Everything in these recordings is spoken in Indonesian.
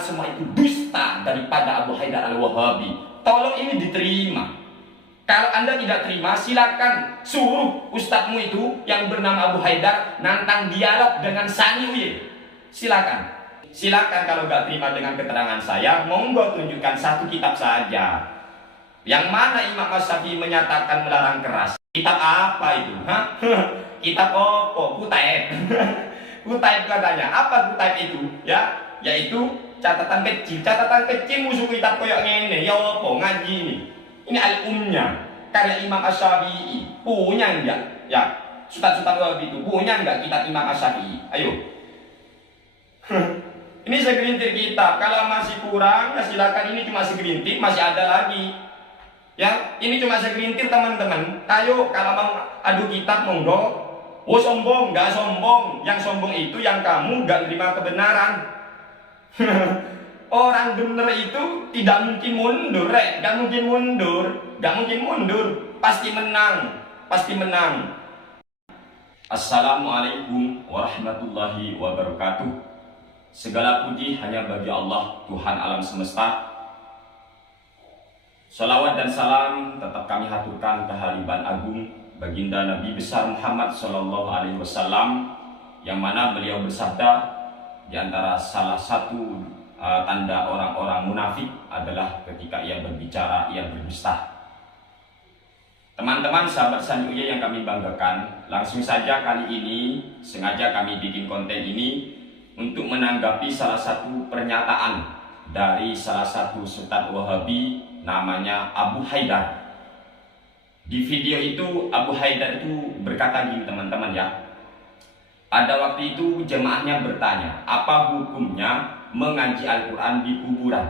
semua itu dusta daripada Abu Haidar Al-Wahabi. Tolong ini diterima. Kalau Anda tidak terima, silakan suruh ustadzmu itu yang bernama Abu Haidar nantang dialog dengan Sani Uye. Silakan. Silakan kalau nggak terima dengan keterangan saya, monggo tunjukkan satu kitab saja. Yang mana Imam Asy-Syafi'i menyatakan melarang keras. Kitab apa itu? Hah? Kitab apa? Kutaib. Kutaib katanya. Apa kutaib itu? Ya, yaitu catatan kecil. Catatan kecil musuh kitab koyok ngene. Ya apa? Ngaji ini. Ini al-umnya karya Imam Asy-Syafi'i. Punya enggak? Ya, Ustaz-ustaz Wahabi itu punya enggak kitab Imam Asy-Syafi'i? Ayo. Ini segelintir kitab. Kalau masih kurang, ya silakan. Ini cuma segelintir, masih ada lagi. Ya, ini cuma segelintir teman-teman. Ayo, kalau mau adu kitab monggo. Oh sombong, enggak sombong. Yang sombong itu yang kamu enggak terima kebenaran. Orang bener itu tidak mungkin mundur, gak mungkin mundur, gak mungkin mundur, pasti menang, pasti menang. Assalamualaikum warahmatullahi wabarakatuh. Segala puji hanya bagi Allah, Tuhan alam semesta. Salawat dan salam tetap kami haturkan kehadiran agung baginda Nabi besar Muhammad Sallallahu Alaihi Wasallam, yang mana beliau bersabda di antara salah satu tanda orang-orang munafik adalah ketika ia berbicara, ia berdusta. Teman-teman sahabat Sani Uye yang kami banggakan, langsung saja kali ini sengaja kami bikin konten ini untuk menanggapi salah satu pernyataan dari salah satu Ustadz Wahabi namanya Abu Haidar. Di video itu Abu Haidar itu berkata gini teman-teman ya. Pada waktu itu jemaahnya bertanya, apa hukumnya mengaji Al-Quran di kuburan?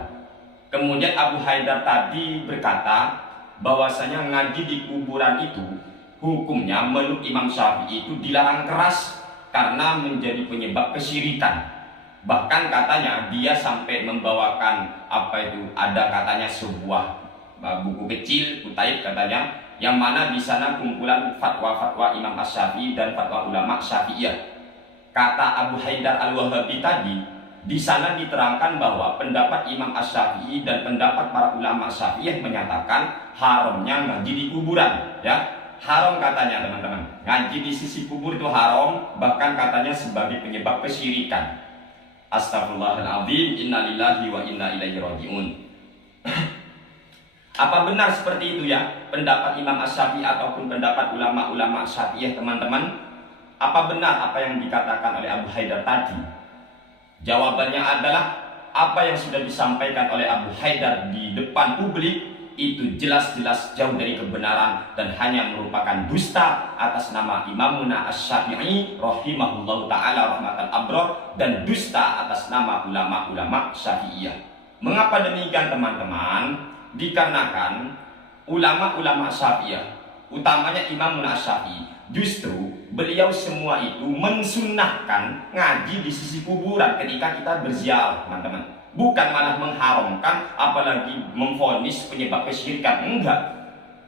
Kemudian Abu Haidar tadi berkata bahwasanya ngaji di kuburan itu hukumnya menurut Imam Syafi'i itu dilarang keras karena menjadi penyebab kesyirikan. Bahkan katanya dia sampai membawakan ada katanya sebuah buku kecil kutaib katanya, yang mana di sana kumpulan fatwa-fatwa Imam Asy-Syafi'i dan fatwa ulama Syafi'iyah. Kata Abu Haidar Al-Wahabi tadi, di sana diterangkan bahwa pendapat Imam Asy-Syafi'i dan pendapat para ulama Syafi'iyah menyatakan haramnya ngaji di kuburan, ya. Haram katanya teman-teman. Ngaji di sisi kubur itu haram, bahkan katanya sebagai penyebab kesyirikan. Astagfirullahaladzim, innalillahi wa inna ilaihi raji'un. Apa benar seperti itu ya pendapat Imam Asy-Syafi'i ataupun pendapat ulama-ulama Syafi'iyah teman-teman? Apa benar apa yang dikatakan oleh Abu Haidar tadi? Jawabannya adalah apa yang sudah disampaikan oleh Abu Haidar di depan publik itu jelas-jelas jauh dari kebenaran dan hanya merupakan dusta atas nama Imamuna Asy-Syafi'i rahimahullahu ta'ala rahmatan abrar, dan dusta atas nama ulama-ulama Syafi'iyah. Mengapa demikian teman-teman? Dikarenakan ulama-ulama Syafi'iyah, utamanya Imamuna Asy-Syafi'i, justru beliau semua itu mensunnahkan ngaji di sisi kuburan ketika kita berziarah teman-teman. Bukan malah mengharamkan apalagi memvonis penyebab kesyirikan, enggak.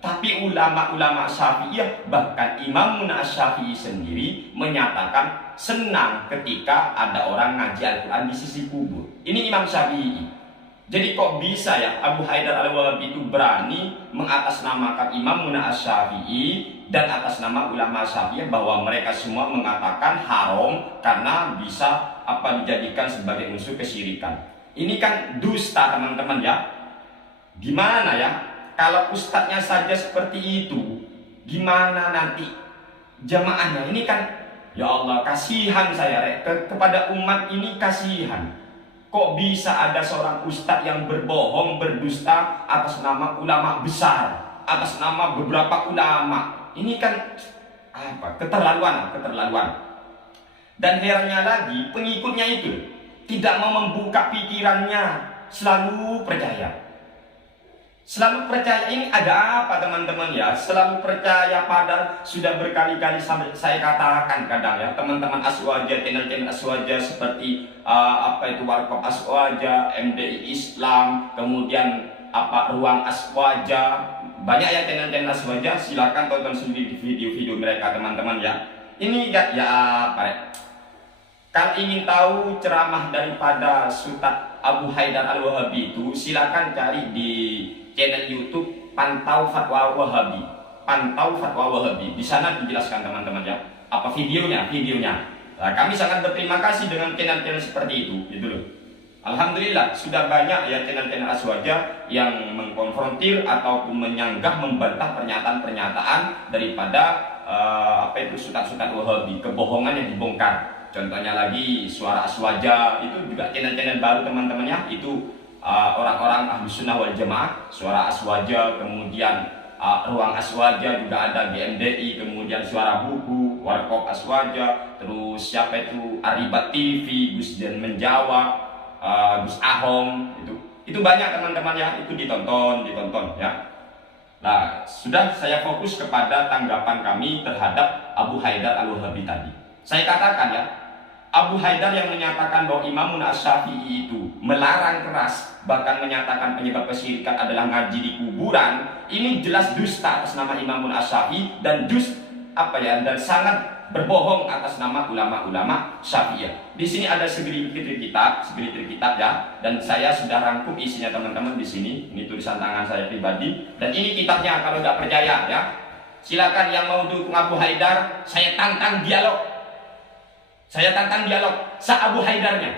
Tapi ulama-ulama Syafi'iyah, bahkan Imam Asy-Syafi'i sendiri menyatakan senang ketika ada orang ngaji Al-Quran di sisi kubur. Ini Imam Syafi'i. Jadi kok bisa ya Abu Haidar Al-Wahabi itu berani mengatasnamakan Imam Asy-Syafi'i dan atas nama ulama Syafi'iyah bahwa mereka semua mengatakan haram karena bisa dijadikan sebagai unsur kesyirikan. Ini kan dusta teman-teman ya. Gimana ya kalau ustadznya saja seperti itu, gimana nanti jamaahnya? Ini kan ya Allah, kasihan saya kepada umat ini, kasihan. Kok bisa ada seorang ustadz yang berbohong, berdusta atas nama ulama besar, atas nama beberapa ulama? Ini kan keterlaluan. Dan herannya lagi, pengikutnya itu tidak mau membuka pikirannya, selalu percaya. Selalu percaya. Ini ada apa teman-teman ya? Selalu percaya, padahal sudah berkali-kali sampai saya katakan kadang ya, teman-teman Aswaja, channel-channel Aswaja seperti Warkop Aswaja, MDI Islam, kemudian Ruang Aswaja, banyak ya channel-channel Aswaja. Silakan tonton sendiri video-video mereka teman-teman ya. Ini ya Kalau ingin tahu ceramah daripada Ustaz Abu Haidar Al-Wahabi itu, silakan cari di channel YouTube Pantau Fatwa Wahabi. Pantau Fatwa Wahabi. Di sana dijelaskan teman-teman ya. Apa videonya? Nah, kami sangat berterima kasih dengan channel-channel seperti itu, gitu loh. Alhamdulillah sudah banyak ya channel-channel aswaja yang mengkonfrontir ataupun menyanggah, membantah pernyataan-pernyataan daripada apa itu Ustaz-Ustaz Wahabi, kebohongan yang dibongkar. Contohnya lagi Suara Aswaja, itu juga channel-channel baru teman-teman ya. Itu orang-orang Ahlus Sunnah wal Jamaah, Suara Aswaja, kemudian Ruang Aswaja juga ada, GMDI, kemudian Suara Buku, Warkop Aswaja, terus siapa itu Aribat TV, Gus Dan Menjawab, Gus Ahong, itu banyak teman-teman ya, itu ditonton ya. Nah, sudah saya fokus kepada tanggapan kami terhadap Abu Haidar Al-Wahabi tadi. Saya katakan ya, Abu Haidar yang menyatakan bahwa Imam Asy-Syafi'i itu melarang keras, bahkan menyatakan penyebab kesyirikan adalah ngaji di kuburan, ini jelas dusta atas nama Imam Asy-Syafi'i dan dan sangat berbohong atas nama ulama-ulama Syafi'iyah. Di sini ada segelintir kitab ya, dan saya sudah rangkum isinya teman-teman di sini. Ini tulisan tangan saya pribadi, dan ini kitabnya. Kalau nggak percaya ya, silakan yang mau dukung Abu Haidar, saya tantang dialog. Abu Haidarnya.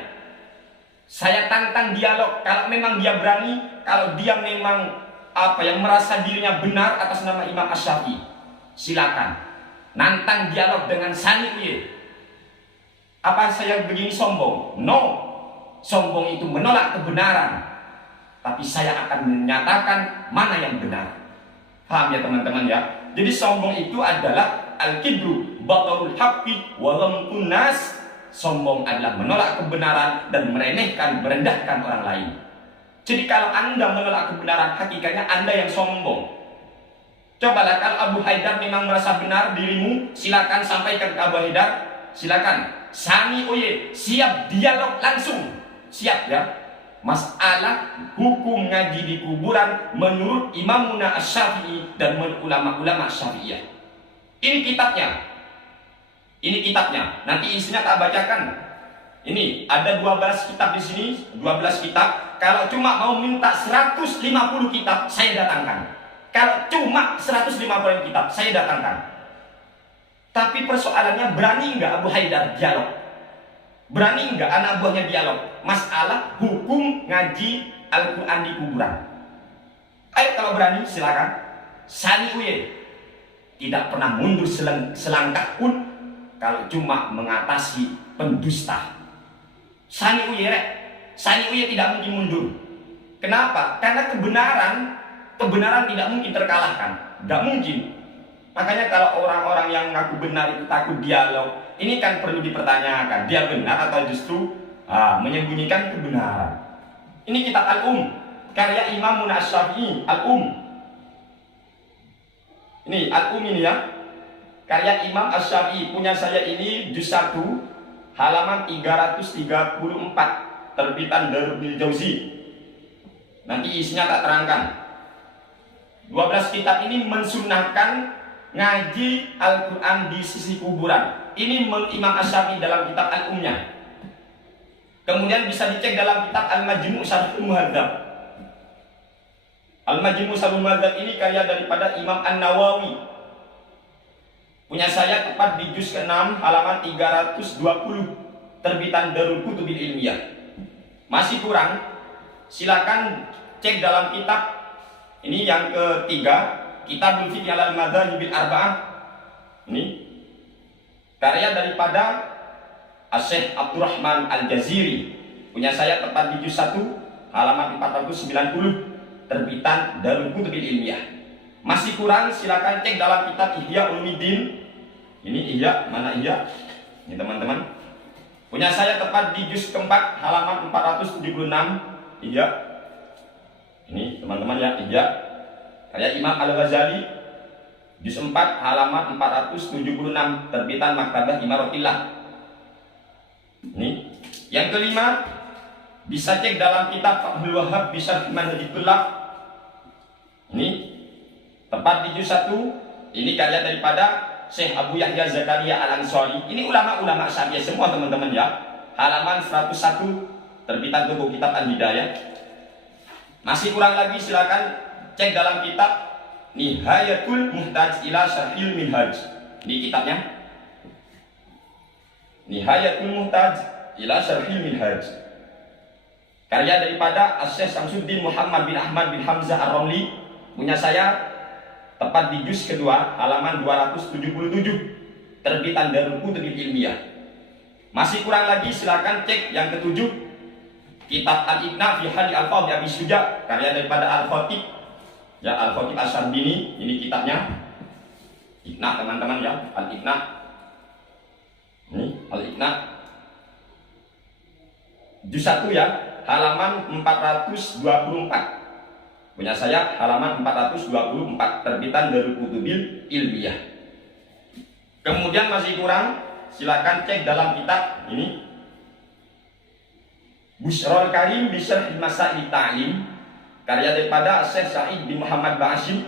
Saya tantang dialog. Kalau memang dia berani, kalau dia memang yang merasa dirinya benar atas nama Imam Asy-Syafi'i, silakan nantang dialog dengan Sani Uye. Apa saya begini sombong? No. Sombong itu menolak kebenaran. Tapi saya akan menyatakan mana yang benar. Paham ya teman-teman ya? Jadi sombong itu adalah al-kibru batarul haqqi wa ghamtun nas. Sombong adalah menolak kebenaran dan merendahkan orang lain. Jadi kalau Anda menolak kebenaran, hakikatnya Anda yang sombong. Cobalah kalau Abu Haidar memang merasa benar dirimu, silakan sampaikan ke Abu Haidar, silakan. Sani Oye, siap dialog langsung. Siap ya. Masalah hukum ngaji di kuburan menurut Imam Asy-Syafi'i dan menurut ulama-ulama Syafi'iyah. Ini kitabnya. Nanti isinya tak bacakan. Ini ada 12 kitab di sini, 12 kitab. Kalau cuma mau minta 150 kitab, saya datangkan. Kalau cuma 150 kitab, saya datangkan. Tapi persoalannya, berani nggak Abu Haidar dialog? Berani nggak anak buahnya dialog? Masalah hukum ngaji Al-Quran di kuburan. Ayo kalau berani, silakan. Sani Uye tidak pernah mundur selangkah pun kalau cuma mengatasi pendusta. Sani Uye tidak mungkin mundur. Kenapa? Karena kebenaran tidak mungkin terkalahkan, nggak mungkin. Makanya kalau orang-orang yang ngaku benar itu takut dialog, ini kan perlu dipertanyakan, dia benar atau justru menyembunyikan kebenaran. Ini kitab Al-Um, karya Imam Asy-Syafi'i, Al-Um. Ini Al-Um ini ya, karya Imam Asy-Syafi'i, punya saya ini juz 1 halaman 334, terbitan Darul Jauzi. Nanti isinya tak terangkan. 12 kitab ini mensunahkan ngaji Al-Quran di sisi kuburan. Ini Imam Asy-Syafi'i dalam kitab Al-Umnya. Kemudian bisa dicek dalam kitab Al-Majmu' Syarhul Muhadzab. Al-Majmu' Syarhul Muhadzab ini karya daripada Imam An-Nawawi. Punya saya tepat di juz ke-6 halaman 320, terbitan Darul Kutubil Ilmiyah. Masih kurang, silakan cek dalam kitab ini yang ketiga, Kitabul Fiqh al-Madzahibil Arba'ah. Ini karya daripada Syekh Abdurrahman Al-Jaziri. Punya saya tepat di juz 1 halaman 490, terbitan Darul Kutubil Ilmiyah. Masih kurang, silakan cek dalam kitab Ihya Ulumuddin. Ini Ihya, mana Ihya? Ini teman-teman. Punya saya tepat di juz keempat halaman 476, Ihya. Ini teman-teman ya, Ihya. Karya Imam Al-Ghazali, juz 4 halaman 476, terbitan Maktabah Imaratillah. Ini yang kelima, bisa cek dalam kitab Fathul Wahhab Bisyarh Manhajitullah. Ini tepat di juz 1. Ini karya daripada Syekh Abu Yahya Zakaria Al-Ansari. Ini ulama-ulama Syafi'iyah semua teman-teman ya. Halaman 101 terbitan toko kitab Al-Hidayah. Masih kurang lagi silakan cek dalam kitab Nihayatul Muhtaj ila Syarhil Minhaj. Ini kitabnya. Nihayatul Muhtaj ila Syarhil Minhaj. Karya daripada Syekh Samsuddin Muhammad bin Ahmad bin Hamzah Ar-Ramli, punya saya, tepat di juz kedua halaman 277 terbitan Darul Kutub Ilmiah. Masih kurang lagi silakan cek yang ketujuh, kitab Al-Iqna fi Hali Al-Fadhi Abi Suja, karya daripada Al-Khatib ya, Al-Khatib Asy-Syarbini. Ini kitabnya Iqna teman-teman ya, Al-Iqna. Ini Al-Iqna juz 1 ya, halaman 424. Punya saya halaman 424 terbitan Darul Kutubil Ilmiah. Kemudian masih kurang, silakan cek dalam kitab ini Busyrul Karim bi Syarh Masail Ta'lim, karya daripada Syekh Sa'id bin Muhammad Ba'asyim,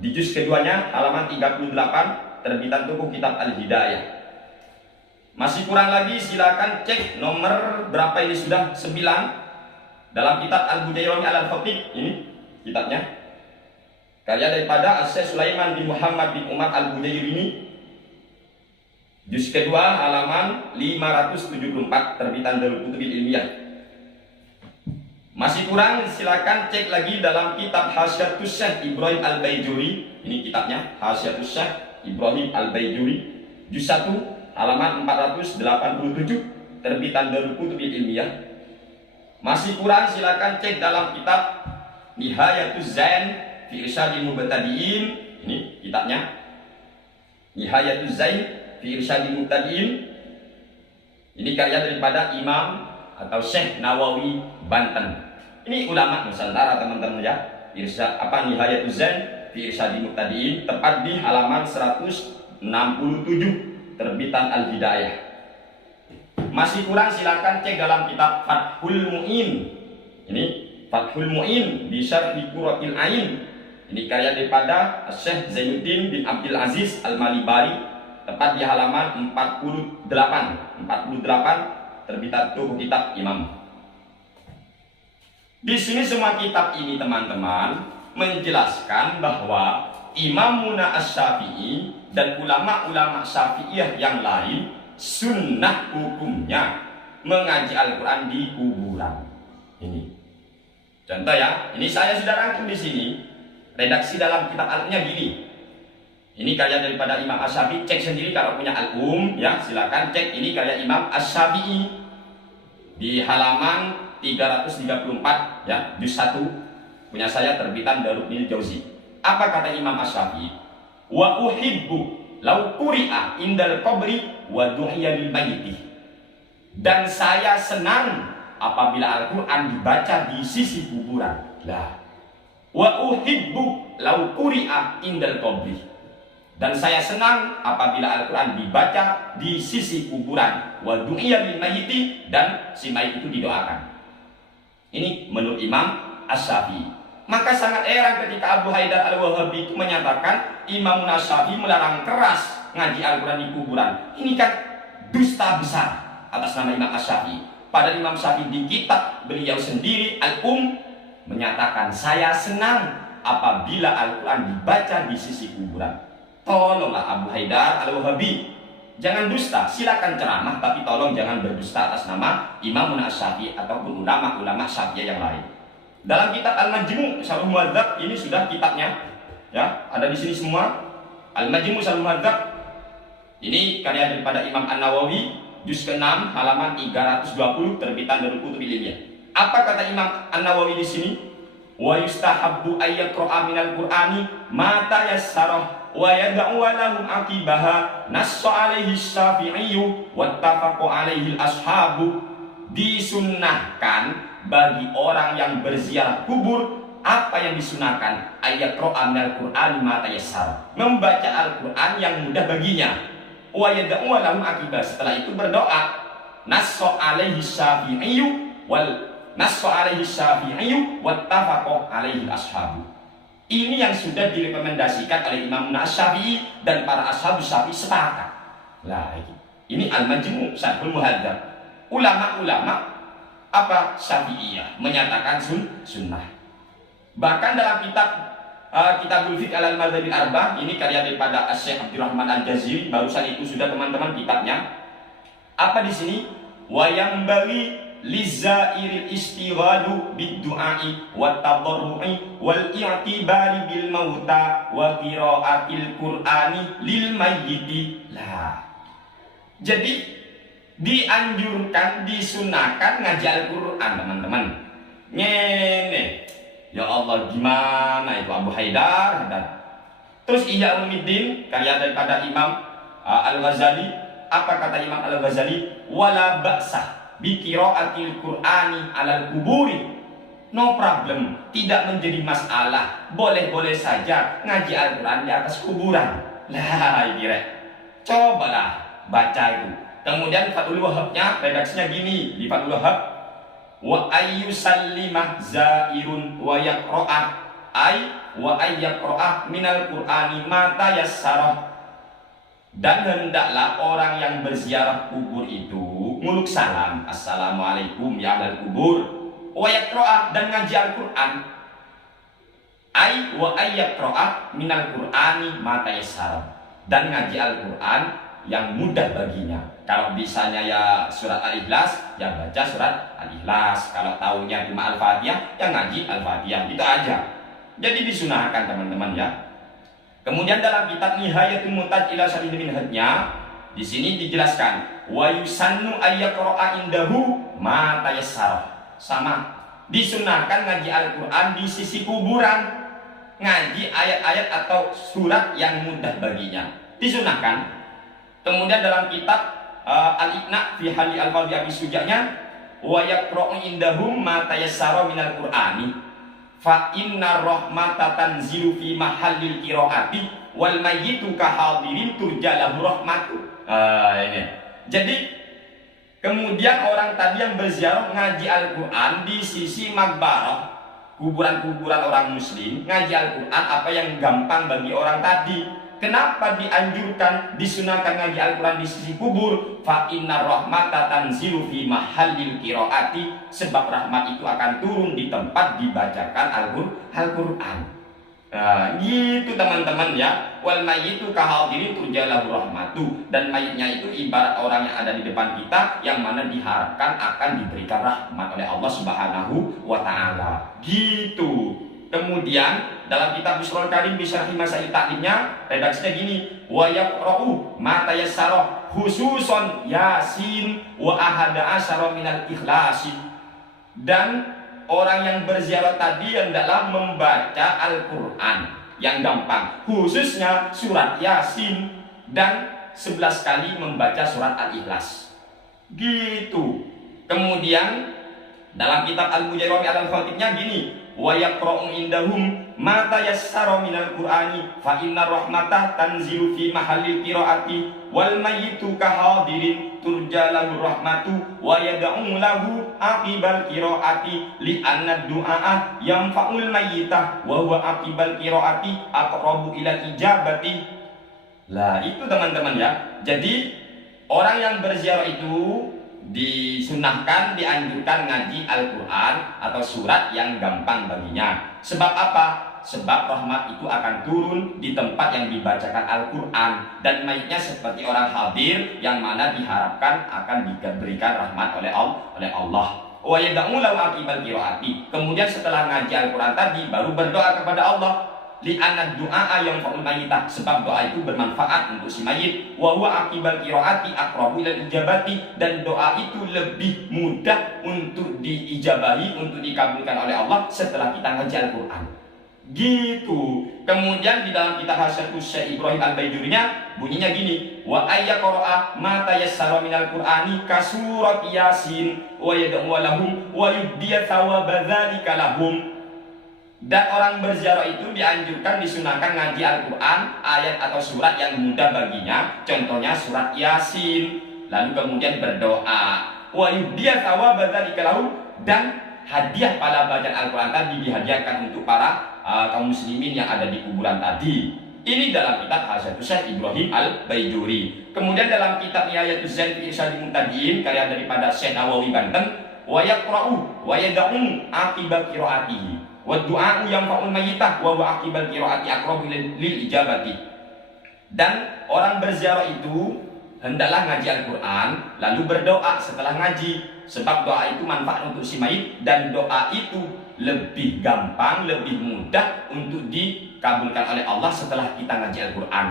di juz keduanya halaman 38 terbitan toko kitab Al-Hidayah. Masih kurang lagi silakan cek nomor berapa ini, sudah 9 dalam kitab Al-Bujayrami Al-Khatib. Ini kitabnya karya daripada Syekh Sulaiman bin Muhammad bin Umar Al-Bujayrini, juz kedua halaman 574 terbitan Darul Kutub Ilmiah. Masih kurang silakan cek lagi dalam kitab Hasyatus Syekh Ibrahim Al-Baijuri. Ini kitabnya Hasyatus Syekh Ibrahim Al-Baijuri, juz 1 halaman 487 terbitan Darul Kutub Ilmiah. Masih kurang silakan cek dalam kitab Nihayatuz Zain fi Irsyadil Mubtadi'in. Ini kitabnya Nihayatuz Zain fi Irsyadil Mubtadi'in. Ini karya daripada Imam atau Syekh Nawawi Banten. Ini ulama Nusantara teman-teman ya. Nihayatuz Zain fi Irsyadil Mubtadi'in, tepat di halaman 167 terbitan Al-Hidayah. Masih kurang silakan cek dalam kitab Fathul Mu'in. Ini Fathul Mu'in di Syarhi Qurratil Ain. Ini karya daripada Syekh Zainuddin bin Abdul Aziz Al-Malibari, tepat di halaman 48 terbitan toko kitab Imam. Di sini semua kitab ini teman-teman menjelaskan bahwa Imam Muna Asy-Syafi'i dan ulama-ulama Syafi'iyah yang lain sunnah hukumnya mengaji Al-Quran di kuburan. Ini contoh ya, ini saya sudah rangkum di sini. Redaksi dalam kitab Al-Umnya gini. Ini karya daripada Imam Asy-Syafi'i, cek sendiri kalau punya Al-Um ya, silakan cek. Ini karya Imam Asy-Syafi'i di halaman 334 ya, juz 1. Punya saya terbitan Darul Jauzi. Apa kata Imam Asy-Syafi'i? Wa uhibbu law quri'a indal qabri wa du'iya lil mayyit. Dan saya senang apabila Al-Qur'an dibaca di sisi kuburan. Lah. Wa uhibbu law quri'a indal qabri. Dan saya senang apabila Al-Qur'an dibaca di sisi kuburan. Wa du'iya lil mayyit, dan si mayit itu didoakan. Ini menurut Imam Asy-Syafi'i. Maka sangat heran ketika Abu Haidar Al-Wahabi itu menyatakan Imam Asy-Syafi'i melarang keras ngaji Al-Quran di kuburan. Ini kan dusta besar atas nama Imam Asy-Syafi'i. Padahal Imam Syafi'i di kitab beliau sendiri Al-Um menyatakan, saya senang apabila Al-Quran dibaca di sisi kuburan. Tolonglah Abu Haidar Al-Wahabi, jangan dusta. Silakan ceramah, tapi tolong jangan berdusta atas nama Imam Asy-Syafi'i ataupun ulama-ulama Syafi'iyah yang lain. Dalam kitab Al-Majmu' Syarh Muhadzab, ini sudah kitabnya ya, ada di sini semua. Al-Majmu' Syarh Muhadzab ini karya daripada Imam An-Nawawi, juz ke-6 halaman 320 terbitan Darul Kutub Ilmiah. Apa kata Imam An-Nawawi di sini? Wa yustahabbu ayyaqra'a minal Qur'ani ma tayassara wa yad'u lahum aqibaha nassa 'alaihi Syafi'i wattafaqu 'alaihi al-ashabu. Disunnahkan bagi orang yang berziarah kubur apa yang disunahkan, ayat Qur'an Al-Qur'an ma tayassar, membaca Al-Qur'an yang mudah baginya. Wa yad'u lahum aqibah, setelah itu berdoa. Nassa 'alaihi Syafi'i wal nassa 'alaihi Syafi'i wattafaqu 'alaihi ashabu. Ini yang sudah direkomendasikan oleh Imam Syafi'i dan para ashab Syafi'i sepakat. Lah ini Al-Majmu' Syarhul Muhadzab. Ulama-ulama apa Syafi'iyah menyatakan sunnah. Bahkan dalam Kitabul Fiqh al-Madzhabil Arba'ah, ini karya daripada Syekh Abdurrahman Al-Jaziri, barusan itu sudah teman-teman kitabnya. Apa di sini? Wa yambaghi lizairil istighadu bid-du'ai wa tadarru'i wal i'tibari bil mauta wa qiraatil qur'ani lil mayyiti. Lah. Jadi dianjurkan, disunahkan ngaji Al-Qur'an, teman-teman. Ngene. Ya Allah, gimana itu Abu Haidar? Terus Ihya Ulumuddin, karya daripada Imam Al-Ghazali. Apa kata Imam Al-Ghazali? Wala ba'sah bi qiraatil Qur'ani 'alal kuburi. No problem, tidak menjadi masalah. Boleh-boleh saja ngaji Al-Qur'an di atas kuburan. Lah, ini rek. Cobalah baca itu. Kemudian Fathul Wahhabnya redaksinya gini, di Fathul Wahhab, wa ayyusallimah zairun wa yaqra'ah ay wa ayyaqra'ah minal Qur'ani ma tayassara. Dan hendaklah orang yang berziarah kubur itu muluk salam, assalamualaikum ya ahlal kubur, wa yaqra'ah, dan ngaji Al-Qur'an, ay wa ayyaqra'ah minal Qur'ani ma tayassara, dan ngaji Al-Qur'an yang mudah baginya. Kalau bisanya ya surat Al-Ikhlas, ya baca surat Al-Ikhlas. Kalau tahunya cuma Al-Fatihah, ya ngaji Al-Fatihah. Itu aja. Jadi disunahkan, teman-teman ya. Kemudian dalam kitab Nihayatul Mutaj ila Syarih Minhajnya, di sini dijelaskan wa yusannu ayyaqra'a indahu ma tayassara. Sama, disunahkan ngaji Al-Qur'an di sisi kuburan, ngaji ayat-ayat atau surat yang mudah baginya. Disunahkan. Kemudian dalam kitab Al-Iqna fi hali al-fadhi Abi Suja'nya, wa yaqra'u indahum ma tayassara minal Qur'ani fa inna rahmata tanzilu fi mahallil qiraati wal mayyitu kahadirin turjalahu rahmatu. Ini. Jadi kemudian orang tadi yang berziarah ngaji Al-Qur'an di sisi makbarah, kuburan-kuburan orang muslim, ngaji Al-Qur'an apa yang gampang bagi orang tadi. Kenapa dianjurkan, disunahkan ngaji Al-Quran di sisi kubur? Fa inna rahmata tanzilu fi mahallil qiraati, sebab rahmat itu akan turun di tempat dibacakan Al-Quran. Nah, gitu teman-teman ya. Wal mayyitu kahadirin turjalahu rahmatu, dan mayitnya itu ibarat orang yang ada di depan kita, yang mana diharapkan akan diberikan rahmat oleh Allah Subhanahu wa ta'ala. Gitu. Kemudian dalam kitab Bisrul Karim Bisyarhi Masail Ta'limnya, redaksinya gini, wa yaqra'u ma tayassara khususon Yasin wa ahada asyara minal Ikhlas. Dan orang yang berziarah tadi hendaklah membaca Al-Qur'an yang gampang, khususnya surat Yasin, dan 11 kali membaca surat Al-Ikhlas. Gitu. Kemudian dalam kitab Al-Mujarrami al-Khatibnya gini, wa yaqra'u indahum ma tayassara minal Qur'ani fa inna rahmatah tanzilu fi mahallil qiraati wal mayyitu kahadirin turjalahu rahmatu wa yad'u lahu aqibal qiraati li anna du'a yanfa'ul mayyitah wa huwa aqibal qiraati aqrabu ila ijabati. Lah itu teman-teman ya. Jadi orang yang berziarah itu disunahkan, dianjurkan ngaji Al-Quran atau surat yang gampang baginya. Sebab apa? Sebab rahmat itu akan turun di tempat yang dibacakan Al-Quran, dan mayitnya seperti orang hadir yang mana diharapkan akan diberikan rahmat oleh Allah. Wa yad'u lahu aqibal qiraati. Kemudian setelah ngaji Al-Quran tadi baru berdoa kepada Allah. Li'anna du'a yang fa'ul mayyitah, sebab doa itu bermanfaat untuk si mayit. Wa huwa aqibal qiraati aqrabu ila ijabati, dan doa itu lebih mudah untuk diijabahi, untuk dikabulkan oleh Allah setelah kita ngaji Al-Qur'an. Gitu. Kemudian di dalam kitab Hasyatus Syekh Ibrahim Al-Baijurinya bunyinya gini, wa ayyaqra'a ma tayassara minal Qur'ani ka surat Yasin wa yad'u lahum wa yubdiya thawaba dzalika lahum. Dan orang berziarah itu dianjurkan, disunahkan ngaji Al-Quran, ayat atau surat yang mudah baginya, contohnya surat Yasin, lalu kemudian berdoa, wa yubdiya thawaba dzalika lahum, dan hadiah pada bacaan Al-Quran tadi dihadiahkan untuk para kaum muslimin yang ada di kuburan tadi. Ini dalam kitab Hasyatus Syekh Ibrahim Al-Baijuri. Kemudian dalam kitab Nihayatul Zain fi Irsyadil Muhtadin karya daripada Syekh Nawawi Banten, wa yaqra'u wa yad'u aqibat qiraatihi wa du'a'u yanfa'ul mayyitah wa huwa aqibat qiraati aqrabu lil ijabati. Dan orang berziarah itu hendaklah ngaji Al-Quran lalu berdoa setelah ngaji, sebab doa itu manfaat untuk si mayit dan doa itu lebih gampang, lebih mudah untuk dikabulkan oleh Allah setelah kita ngaji Al-Quran.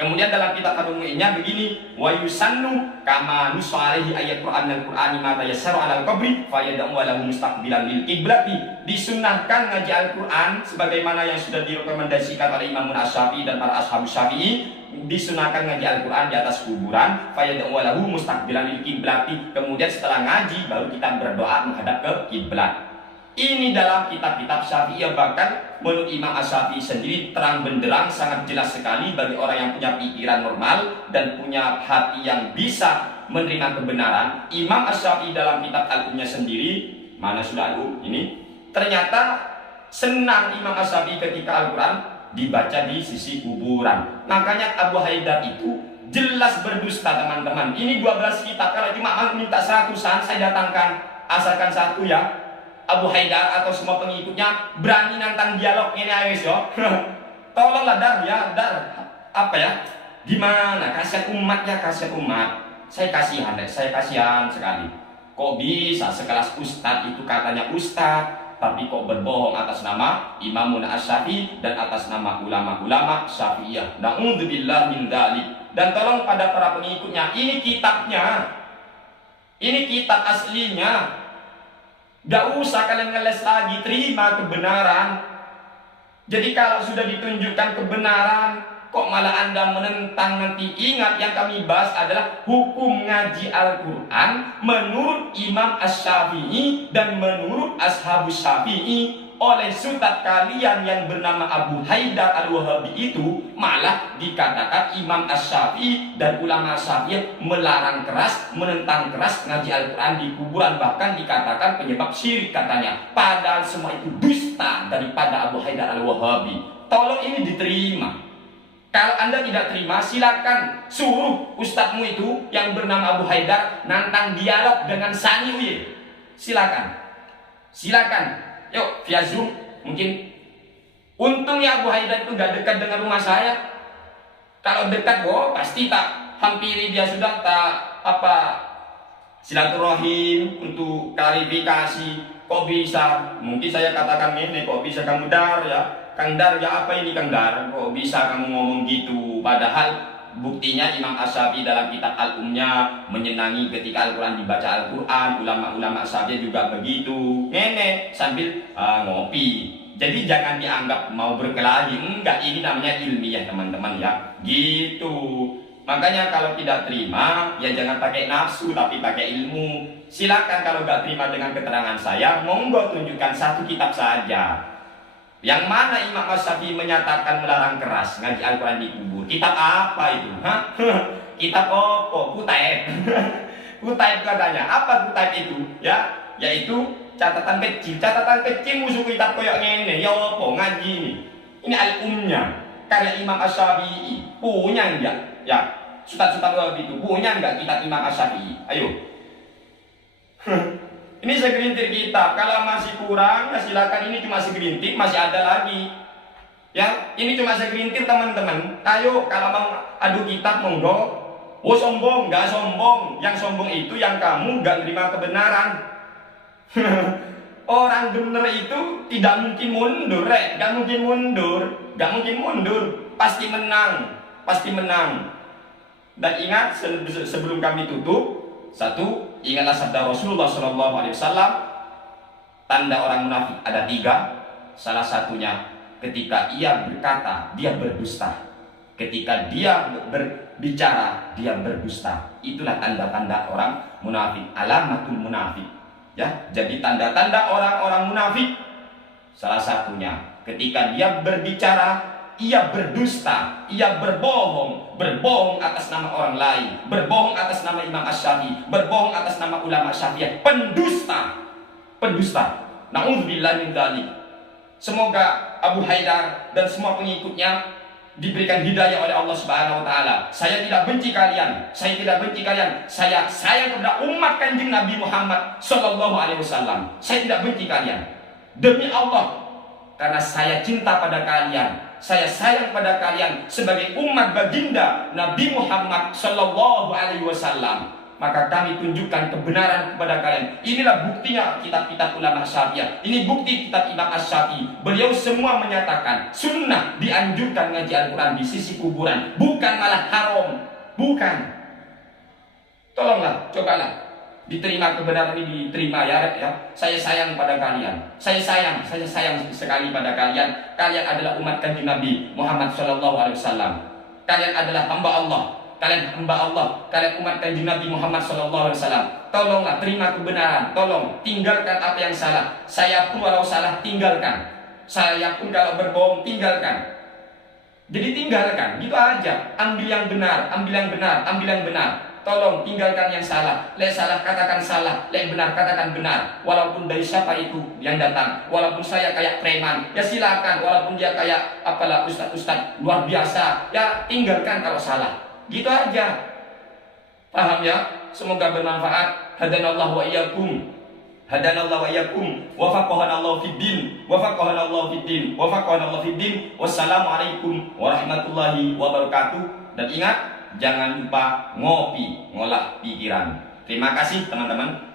Kemudian dalam kitab Qadumu'innya begini, wa yusannu kama nusarihi ayat Quran Al-Qur'ani ma tayassaru 'alal qabri fa yad'u lahu mustaqbilan lil qiblati. Disunnahkan ngaji Al-Quran sebagaimana yang sudah direkomendasikan oleh Imam Asy-Syafi'i dan para ashab Syafi'i, disunahkan ngaji Al-Quran di atas kuburan fa yad'u lahu mustaqbilan lil qiblati. Kemudian setelah ngaji baru kita berdoa menghadap ke kiblat. Ini dalam kitab-kitab Syafi'iyah, bahkan menurut Imam Asy-Syafi'i sendiri terang benderang sangat jelas sekali bagi orang yang punya pikiran normal dan punya hati yang bisa menerima kebenaran. Imam Asy-Syafi'i dalam kitab Al-Umnya sendiri, mana sudah Al-Um ini, ternyata senang Imam Asy-Syafi'i ketika Al-Quran dibaca di sisi kuburan. Makanya Abu Haidar itu jelas berdusta, teman-teman. Ini 12 kitab, kalau cuma minta 100-an saya datangkan, asalkan satu ya. Abu Haidar atau semua pengikutnya berani nantang dialog ini, ayo yo. Tolonglah Dar ya, Dar. Apa ya? Gimana? Kasihan umat ya, kasihan umat. Saya kasihan sekali. Kok bisa sekelas ustadz itu katanya ustadz, tapi kok berbohong atas nama Imam Asy-Syafi'i dan atas nama ulama-ulama Syafi'iyah. Na'udzubillah min dzalik. Dan tolong pada para pengikutnya, ini kitabnya. Ini kitab aslinya. Gak usah kalian ngeles lagi, terima kebenaran. Jadi kalau sudah ditunjukkan kebenaran, kok malah Anda menentang? Nanti ingat, yang kami bahas adalah hukum ngaji Al-Quran menurut Imam Asy-Syafi'i dan menurut Ashabus Syafi'i. Oleh sultan kalian yang bernama Abu Haidar Al-Wahabi itu malah dikatakan Imam Asy-Syafi'i dan ulama Syafi'i melarang keras, menentang keras ngaji Al-Quran di kuburan, bahkan dikatakan penyebab syirik katanya. Padahal semua itu dusta daripada Abu Haidar Al-Wahabi. Tolong ini diterima. Kalau Anda tidak terima, silakan suruh ustadzmu itu yang bernama Abu Haidar nantang dialog dengan Sani Uye. Silakan. Yuk, via Zoom mungkin. Untungnya Abu Haidar itu gak dekat dengan rumah saya. Kalau dekat, pasti tak hampiri dia, sudah tak silaturahim untuk klarifikasi. Kok bisa? Mungkin saya katakan ini, kok bisa kamu Dar ya? Kang Dar ya, apa ini Kang Dar? Kok bisa kamu ngomong gitu? Padahal buktinya Imam Asy-Syafi'i dalam kitab Al-Umnya menyenangi ketika Al-Quran dibaca Al-Quran. Ulama-ulama Syafi'i juga begitu, nenek sambil ngopi. Jadi jangan dianggap mau berkelahi, enggak, ini namanya ilmiah teman-teman ya, gitu. Makanya kalau tidak terima ya jangan pakai nafsu tapi pakai ilmu. Silakan kalau nggak terima dengan keterangan saya, monggo tunjukkan satu kitab saja. Yang mana Imam Asy-Syafi'i menyatakan melarang keras ngaji Al-Quran di kubur. Kitab apa itu? Kitab apa? Kutaib. Kutaib katanya. Apa Kutaib itu? Ya, yaitu catatan kecil. Catatan kecil musuh kitab koyok ngene. Ya apa ngaji ini? Ini Al-Umnya karya Imam Asy-Syafi'i. Punya enggak? Ya, Sultan Wahabi itu punya enggak kitab Imam Asy-Syafi'i? Ayo. Ini segelintir kitab. Kalau masih kurang, ya silakan. Ini cuma segelintir, masih ada lagi. Ya, ini cuma segelintir teman-teman. Ayo, kalau mau adu kitab monggo. Oh sombong, nggak sombong. Yang sombong itu yang kamu nggak terima kebenaran. Orang bener itu tidak mungkin mundur, nggak mungkin mundur, pasti menang. Dan ingat, sebelum kami tutup, satu, ingatlah sabda Rasulullah SAW, tanda orang munafik ada 3. Salah satunya ketika ia berkata, dia berdusta. Ketika dia berbicara, dia berdusta. Itulah tanda-tanda orang munafik, alamatul munafik. Ya, jadi tanda-tanda orang-orang munafik, salah satunya ketika dia berbicara, ia berdusta, ia berbohong atas nama orang lain, berbohong atas nama Imam Asy-Syafi'i, berbohong atas nama ulama Syafi'iyah, pendusta. Na'udzubillah min dzalik. Semoga Abu Haidar dan semua pengikutnya diberikan hidayah oleh Allah Subhanahu wa taala. Saya tidak benci kalian, saya tidak benci kalian. Saya sayang kepada umat Kanjeng Nabi Muhammad sallallahu alaihi wasallam. Saya tidak benci kalian. Demi Allah, karena saya cinta pada kalian. Saya sayang pada kalian sebagai umat baginda Nabi Muhammad sallallahu alaihi wasallam. Maka kami tunjukkan kebenaran kepada kalian. Inilah buktinya kitab-kitab ulama Syafi'iyah. Ini bukti kitab Imam Asy-Syafi'i. Beliau semua menyatakan sunnah dianjurkan ngaji Al-Quran di sisi kuburan, bukan malah haram. Bukan. Tolonglah, cobalah diterima kebenaran ini, diterima ya. Saya sayang pada kalian. Saya sayang sekali pada kalian. Kalian adalah umat Kanjeng Nabi Muhammad sallallahu alaihi wasallam. Kalian adalah hamba Allah. Kalian hamba Allah, kalian umat Kanjeng Nabi Muhammad sallallahu alaihi wasallam. Tolonglah terima kebenaran, tolong tinggalkan apa yang salah. Saya pun walau salah tinggalkan. Saya pun kalau berbohong tinggalkan. Jadi tinggalkan, gitu aja. Ambil yang benar, ambil yang benar, ambil yang benar. Tolong tinggalkan yang salah. Lek salah katakan salah, lek benar katakan benar. Walaupun dari siapa itu yang datang, walaupun saya kayak preman, ya silakan. Walaupun dia kayak apalah ustaz luar biasa, ya tinggalkan kalau salah. Gitu aja. Paham ya? Semoga bermanfaat. Hadanallahu wa iyyakum. Hadanallahu wa iyyakum. Wa faqahanallahu fid din. Wa faqahanallahu fid din. Wa faqahanallahu fid din. Wassalamualaikum warahmatullahi wabarakatuh. Dan ingat, jangan lupa ngopi, ngolah pikiran. Terima kasih teman-teman.